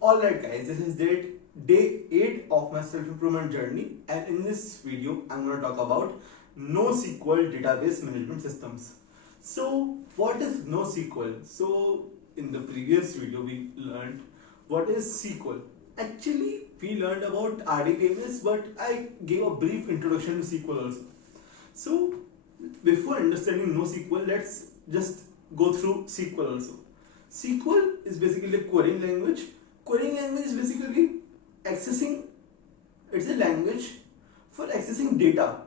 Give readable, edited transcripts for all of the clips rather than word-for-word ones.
Alright guys, this is day 8 of my self-improvement journey, and in this video I'm going to talk about NoSQL database management systems. So what is NoSQL? So in the previous video we learned what is SQL. Actually we learned about RDBMS, but I gave a brief introduction to SQL also. So before understanding NoSQL, let's just go through SQL also. SQL is basically a querying language. Querying language is basically it's a language for accessing data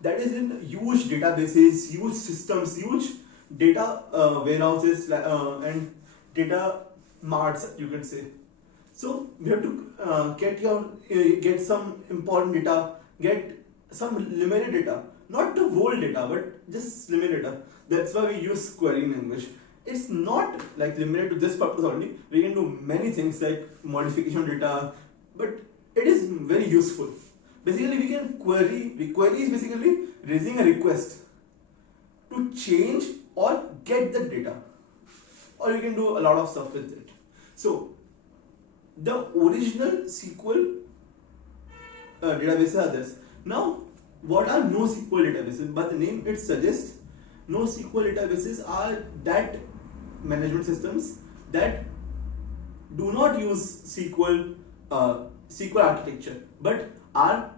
that is in huge databases, huge systems, huge data warehouses and data marts, you can say. So we have to get some important data, get some limited data, not the whole data but just limited data. That's why we use querying language. It's not like limited to this purpose only. We can do many things like modification of data, but it is very useful. Basically we can query is basically raising a request to change or get the data, or you can do a lot of stuff with it. So the original SQL databases are this. Now what are NoSQL databases? By the name it suggests, NoSQL databases are that management systems that do not use SQL architecture but are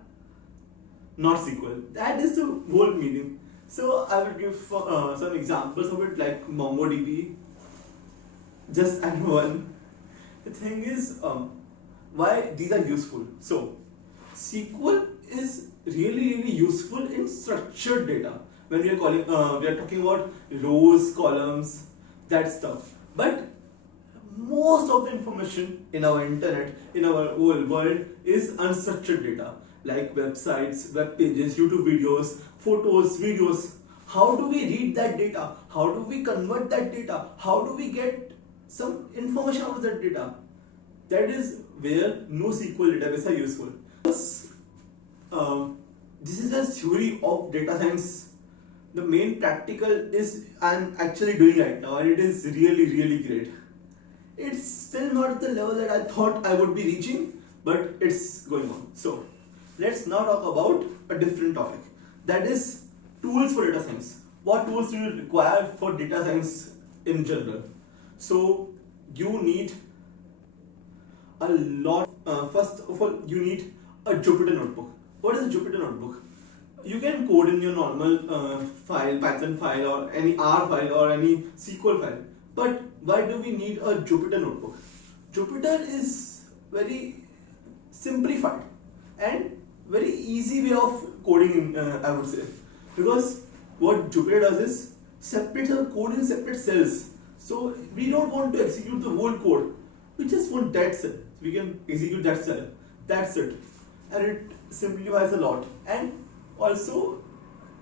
not SQL. That is the whole meaning. So I will give some examples of it, like MongoDB. Just add one. The thing is, why these are useful. So SQL is really useful in structured data. When we are talking about rows, columns, that stuff. But most of the information in our internet, in our whole world, is unstructured data, like websites, web pages, YouTube videos, photos, videos. How do we read that data? How do we convert that data? How do we get some information out of that data? That is where NoSQL databases are useful. This is a theory of data science. The main practical is I'm actually doing right now, and it is really great. It's still not at the level that I thought I would be reaching, but it's going on. So let's now talk about a different topic, that is tools for data science. What tools do you require for data science in general? So you need a lot. First of all, you need a Jupyter Notebook. What is a Jupyter Notebook? You can code in your normal file, Python file, or any R file, or any SQL file. But why do we need a Jupyter Notebook? Jupyter is very simplified and very easy way of coding, I would say. Because what Jupyter does is separates our code in separate cells. So we don't want to execute the whole code. We just want that cell. We can execute that cell. That's it. And it simplifies a lot. And also,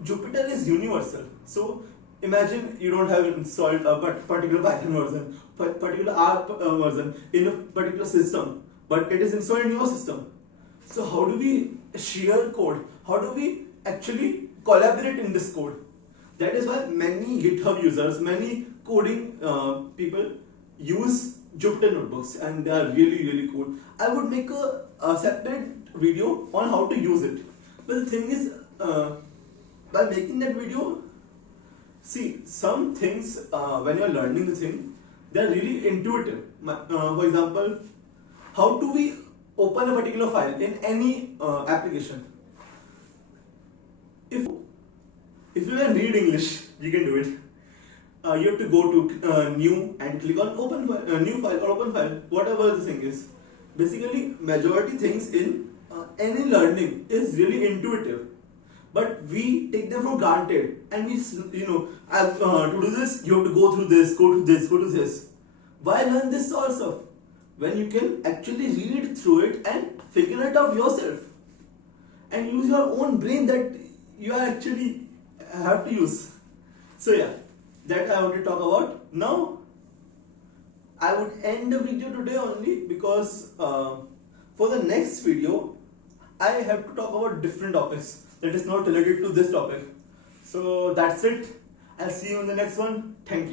Jupyter is universal. So imagine you don't have installed a particular Python version, particular R version in a particular system, but it is installed in your system. So how do we share code? How do we actually collaborate in this code? That is why many GitHub users, many coding people use Jupyter Notebooks, and they are really cool. I would make a separate video on how to use it. But the thing is, by making that video, see, some things when you are learning the thing, they are really intuitive. For example, how do we open a particular file in any application? If you can read English, you can do it. You have to go to new and click on open new file or open file, whatever the thing is. Basically, majority things in any learning is really intuitive, but we take them for granted, and we, to do this you have to go through this, go to this. Why learn this sort of stuff when you can actually read through it and figure it out yourself and use your own brain that you actually have to use? So yeah, that I want to talk about. Now I would end the video today only because for the next video I have to talk about different topics that is not related to this topic. So that's it. I'll see you in the next one. Thank you.